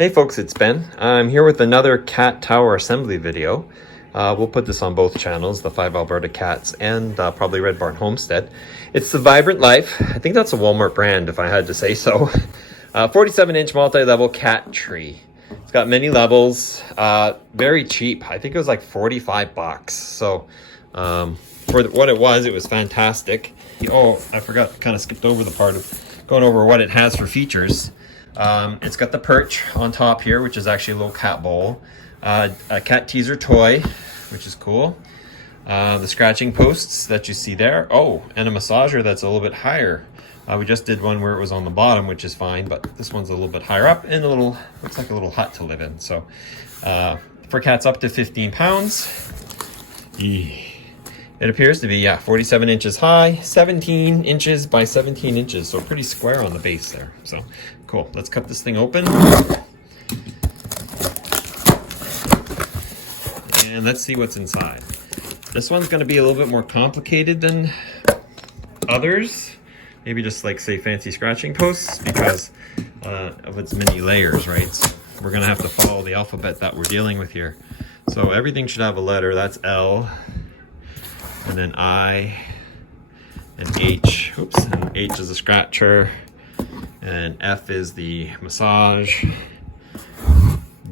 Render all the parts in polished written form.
Hey folks, it's Ben. I'm here with another cat tower assembly video. We'll put this on both channels, the 5 Alberta Cats and probably Red Barn Homestead. It's the Vibrant Life. I think that's a Walmart brand if I had to say so. 47-inch multi-level cat tree. It's got many levels, very cheap. I think it was like 45 bucks. So for what it was fantastic. Oh, I forgot, kind of skipped over the part of going over what it has for features. It's got the perch on top here, which is actually a little cat bowl, a cat teaser toy, which is cool, the scratching posts that you see there. Oh, and a massager that's a little bit higher. We just did one where it was on the bottom, which is fine, but this one's a little bit higher up and looks like a little hut to live in. So for cats up to 15 pounds, it appears to be, 47 inches high, 17 inches by 17 inches. So pretty square on the base there. So cool. Let's cut this thing open. And let's see what's inside. This one's going to be a little bit more complicated than others. Maybe just like, say, fancy scratching posts because of its many layers, right? So we're going to have to follow the alphabet that we're dealing with here. So everything should have a letter. That's L. And then I and H. Oops, and H is a scratcher. And F is the massage.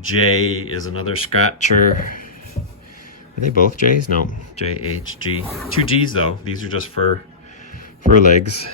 J is another scratcher. Are they both J's? No. J, H, G. 2 G's though. These are just for legs.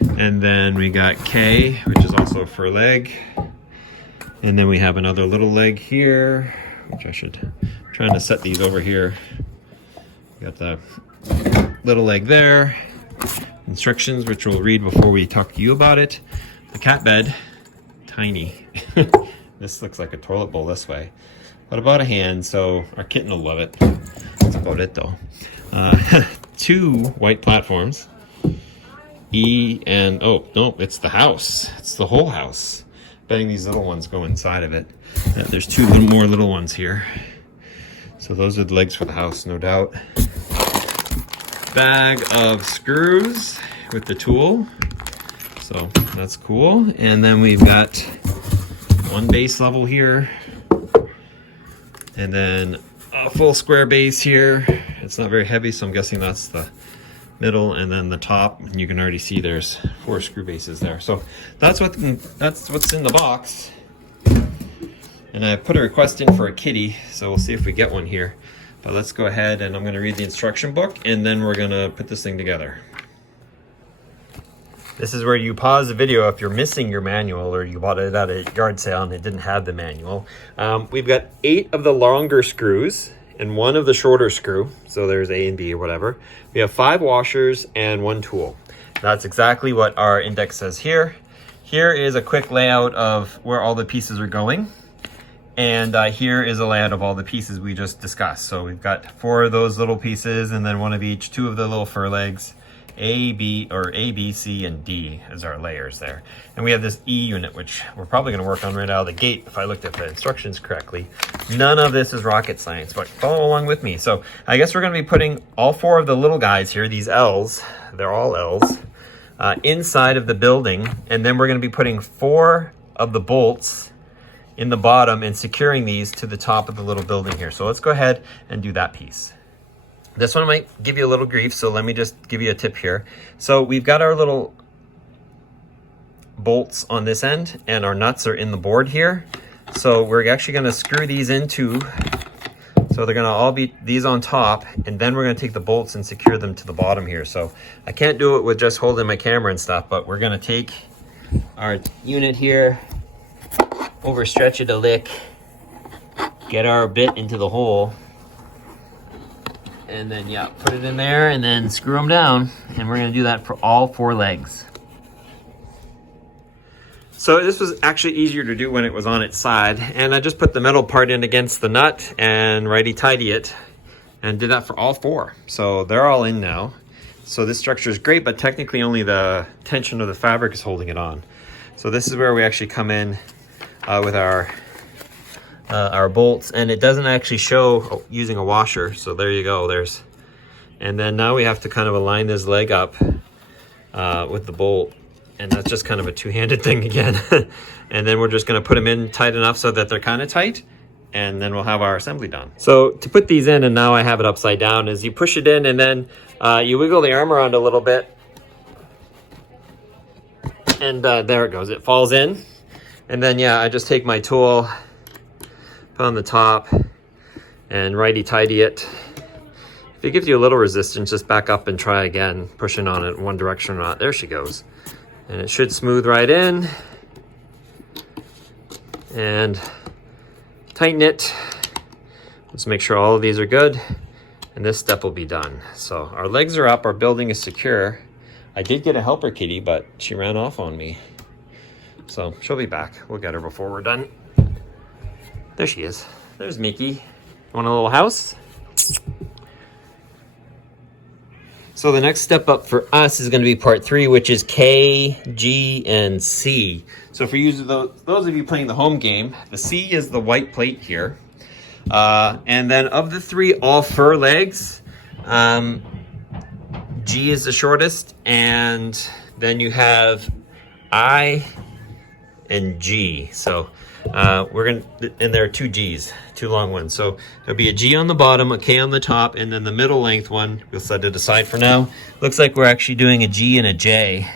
And then we got K, which is also for leg. And then we have another little leg here, which I'm trying to set these over here. Got the little leg there. Instructions, which we'll read before we talk to you about it. The cat bed, tiny. This looks like a toilet bowl this way, but about a hand, so our kitten will love it. That's about it though. 2 white platforms. E and, oh, no, it's the house. It's the whole house. Betting these little ones go inside of it. There's 2 more little ones here. So those are the legs for the house, no doubt. Bag of screws with the tool. So that's cool. And then we've got 1 base level here. And then a full square base here. It's not very heavy, so I'm guessing that's the middle, and then the top. And you can already see there's 4 screw bases there. So that's what's in the box. And I put a request in for a kitty, so we'll see if we get one here. But let's go ahead and I'm going to read the instruction book and then we're going to put this thing together. This is where you pause the video if you're missing your manual or you bought it at a yard sale and it didn't have the manual. We've got 8 of the longer screws and 1 of the shorter screw. So there's A and B or whatever. We have 5 washers and 1 tool. That's exactly what our index says here. Here is a quick layout of where all the pieces are going. And here is a layout of all the pieces we just discussed. So we've got 4 of those little pieces and then 1 of each, 2 of the little fur legs, A, B, C, and D as our layers there. And we have this E unit, which we're probably gonna work on right out of the gate if I looked at the instructions correctly. None of this is rocket science, but follow along with me. So I guess we're gonna be putting all 4 of the little guys here, these L's, they're all L's, inside of the building. And then we're gonna be putting 4 of the bolts in the bottom and securing these to the top of the little building here. So let's go ahead and do that piece. This one might give you a little grief, so let me just give you a tip here. So we've got our little bolts on this end and our nuts are in the board here. So we're actually gonna screw these into, so they're gonna all be these on top, and then we're gonna take the bolts and secure them to the bottom here. So I can't do it with just holding my camera and stuff, but we're gonna take our unit here, overstretch it a lick, get our bit into the hole, and then put it in there and then screw them down. And we're gonna do that for all 4 legs. So this was actually easier to do when it was on its side, and I just put the metal part in against the nut and righty-tighty it and did that for all 4. So they're all in now. So this structure is great, but technically only the tension of the fabric is holding it on. So this is where we actually come in with our bolts, and it doesn't actually show using a washer. So there you go, and then now we have to kind of align this leg up with the bolt And that's just kind of a two-handed thing again. And then we're just gonna put them in tight enough so that they're kind of tight, and then we'll have our assembly done. So to put these in, and now I have it upside down, is you push it in and then you wiggle the arm around a little bit. And there it goes, it falls in. And then yeah, I just take my tool, put on the top, and righty-tighty it. If it gives you a little resistance, just back up and try again, pushing on it in one direction or not. There she goes. And it should smooth right in. And tighten it. Let's make sure all of these are good. And this step will be done. So our legs are up, our building is secure. I did get a helper kitty, but she ran off on me. So she'll be back. We'll get her before we're done. There she is. There's Mickey. Want a little house? So the next step up for us is going to be part 3, which is K, G, and C. So for those of you playing the home game, the C is the white plate here. And then of the 3 all fur legs, G is the shortest, and then you have I and G. So and there are 2 G's, 2 long ones. So there'll be a G on the bottom, a K on the top, and then the middle length one, we'll set it aside for now. Looks like we're actually doing a G and a J.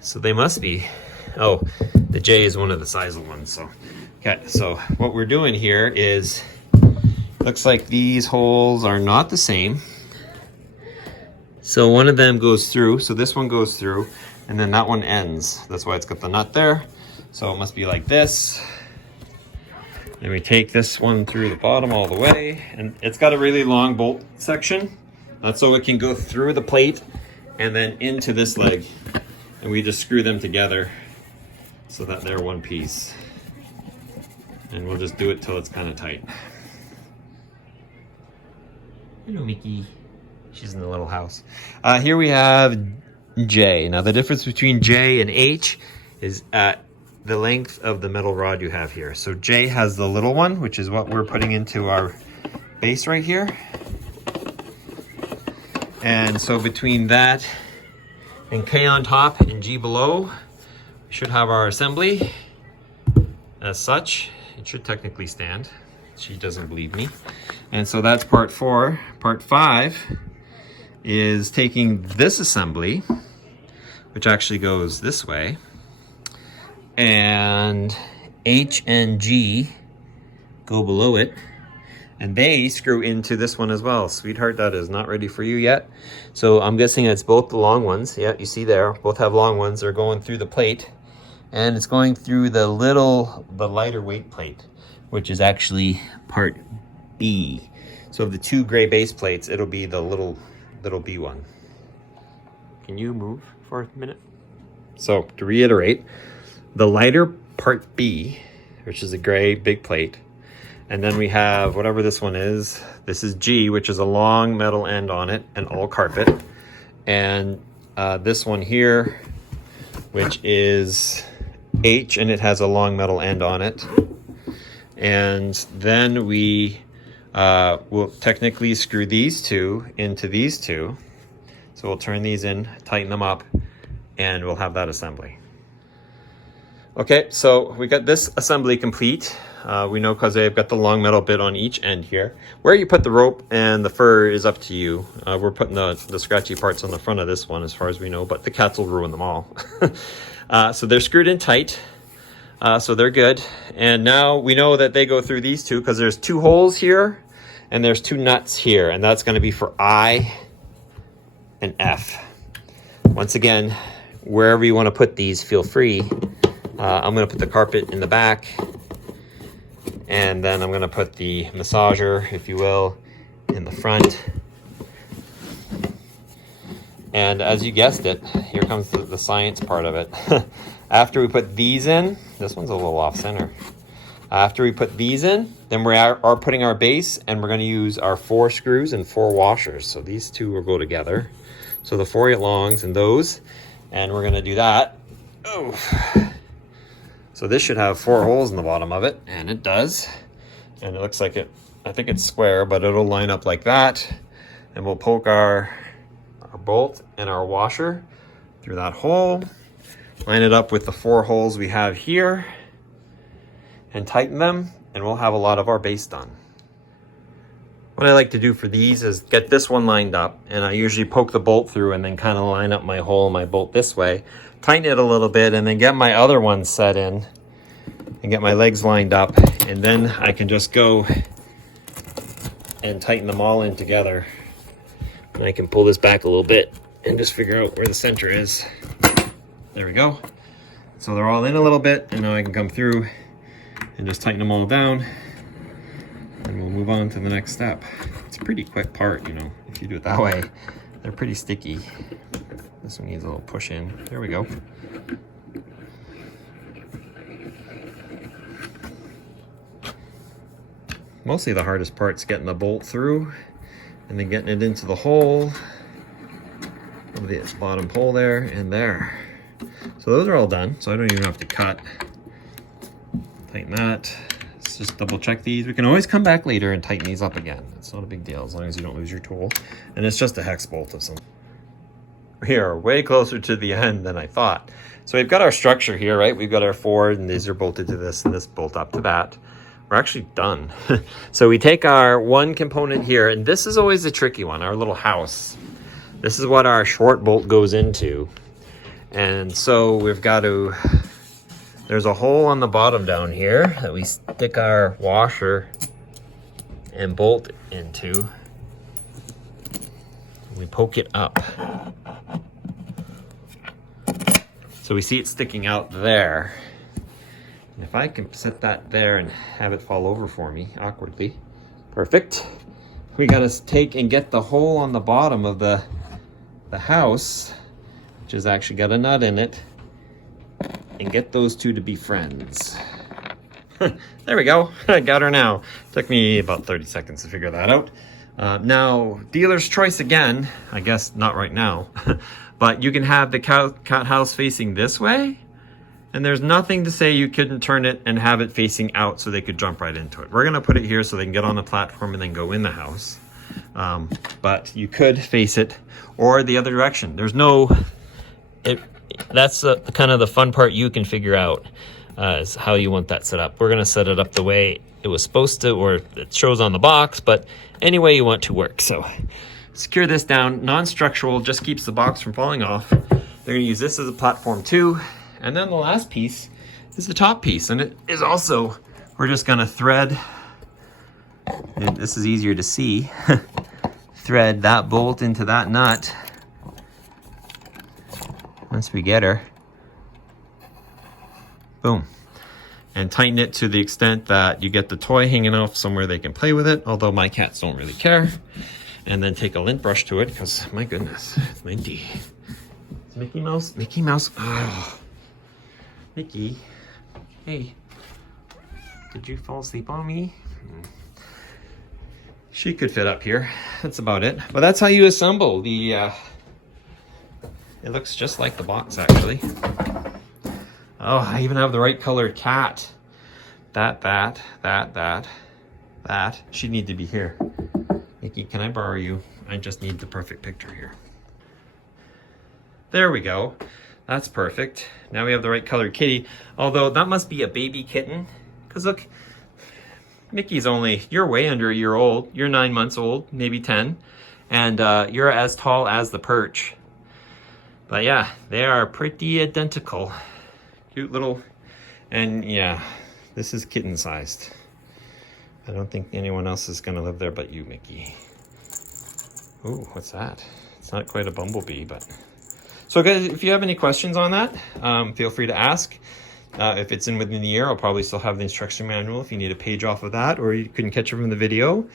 So they must be. Oh, the J is one of the sisal ones. So, okay, so what we're doing here is, looks like these holes are not the same. So one of them goes through, so this one goes through, and then that one ends. That's why it's got the nut there. So it must be like this. Then we take this one through the bottom all the way, and it's got a really long bolt section. That's so it can go through the plate and then into this leg. And we just screw them together so that they're one piece. And we'll just do it till it's kind of tight. Hello, Mickey. She's in the little house. Here we have J. Now the difference between J and H is the length of the metal rod you have here. So J has the little one, which is what we're putting into our base right here. And so between that and K on top and G below, we should have our assembly. As such, it should technically stand. She doesn't believe me. And so that's part 4. Part 5 is taking this assembly, which actually goes this way, and H and G go below it, and they screw into this one as well. Sweetheart, that is not ready for you yet. So I'm guessing it's both the long ones. Yeah, you see there, both have long ones. They're going through the plate, and it's going through the lighter weight plate, which is actually part B. So of the 2 gray base plates, it'll be the little B one. Can you move for a minute? So to reiterate, the lighter part B, which is a gray big plate, and then we have whatever this one is. This is G, which is a long metal end on it and all carpet. And this one here, which is H, and it has a long metal end on it. And then we will technically screw these 2 into these 2. So we'll turn these in, tighten them up, and we'll have that assembly. Okay, so we got this assembly complete. We know because I've got the long metal bit on each end here. Where you put the rope and the fur is up to you. We're putting the scratchy parts on the front of this one as far as we know, but the cats will ruin them all. So they're screwed in tight. So they're good. And now we know that they go through these 2 because there's 2 holes here and there's 2 nuts here, and that's going to be for I and F. Once again, wherever you want to put these, feel free. I'm going to put the carpet in the back, and then I'm going to put the massager, if you will, in the front. And as you guessed it, here comes the science part of it. After we put these in, this one's a little off center. After we put these in, then we are putting our base, and we're going to use our 4 screws and 4 washers. So these 2 will go together. So the 4 longs and those, and we're going to do that. Oh. So this should have 4 holes in the bottom of it, and it does. And it looks like it, I think it's square, but it'll line up like that. And we'll poke our bolt and our washer through that hole, line it up with the 4 holes we have here, and tighten them, and we'll have a lot of our base done. What I like to do for these is get this one lined up, and I usually poke the bolt through and then kind of line up my hole and my bolt this way, tighten it a little bit, and then get my other one set in and get my legs lined up, and then I can just go and tighten them all in together. And I can pull this back a little bit and just figure out where the center is. There we go. So they're all in a little bit, and now I can come through and just tighten them all down, and we'll move on to the next step. It's a pretty quick part, you know, if you do it that way. They're pretty sticky. This one needs a little push in. There we go. Mostly the hardest part's getting the bolt through and then getting it into the hole of the bottom hole there and there. So those are all done, so I don't even have to cut. Tighten that. Let's just double check these. We can always come back later and tighten these up again. It's not a big deal as long as you don't lose your tool. And it's just a hex bolt of some. We are way closer to the end than I thought. So we've got our structure here, right? We've got our 4, and these are bolted to this, and this bolt up to that. We're actually done. So we take our one component here, and this is always a tricky one, our little house. This is what our short bolt goes into. And so we've got to, there's a hole on the bottom down here that we stick our washer and bolt into. We poke it up. So we see it sticking out there. And if I can set that there and have it fall over for me awkwardly, perfect. We gotta take and get the hole on the bottom of the house, which has actually got a nut in it, and get those two to be friends. There we go. I got her now. Took me about 30 seconds to figure that out. Now, dealer's choice again, I guess not right now, but you can have the cat house facing this way, and there's nothing to say you couldn't turn it and have it facing out so they could jump right into it. We're gonna put it here so they can get on the platform and then go in the house. But you could face it or the other direction. There's no, that's kind of the fun part you can figure out is how you want that set up. We're gonna set it up the way it was supposed to, or it shows on the box, but any way you want to work. So secure this down, non-structural, just keeps the box from falling off. They're gonna use this as a platform too. And then the last piece is the top piece, and it is also, we're just gonna thread, and this is easier to see, thread that bolt into that nut once we get her. Boom. And tighten it to the extent that you get the toy hanging off somewhere they can play with it, although my cats don't really care. And then take a lint brush to it, because my goodness, it's minty. It's Mickey Mouse, Mickey Mouse. Oh. Mickey, hey, did you fall asleep on me? She could fit up here. That's about it. But that's how you assemble the, it looks just like the box actually. Oh, I even have the right colored cat. That. She'd need to be here. Mickey, can I borrow you? I just need the perfect picture here. There we go. That's perfect. Now we have the right colored kitty. Although that must be a baby kitten. Because look, Mickey's only, you're way under a year old. You're 9 months old, maybe 10. And you're as tall as the perch. But yeah, they are pretty identical. Cute little, and yeah, this is kitten sized. I don't think anyone else is gonna live there but you, Mickey. Ooh, what's that? It's not quite a bumblebee, but. So guys, if you have any questions on that, feel free to ask. If it's within the year, I'll probably still have the instruction manual if you need a page off of that, or you couldn't catch it from the video.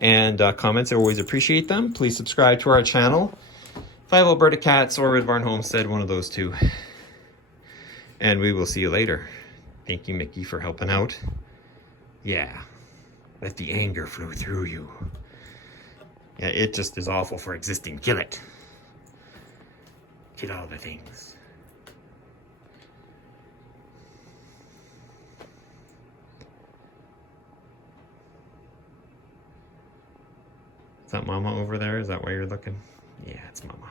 And comments, I always appreciate them. Please subscribe to our channel. 5 Alberta Cats or Red Barn Homestead, one of those two. And we will see you later. Thank you, Mickey, for helping out. Yeah, let the anger flow through you. Yeah, it just is awful for existing. Kill it. Kill all the things. Is that Mama over there? Is that why you're looking? Yeah, it's Mama.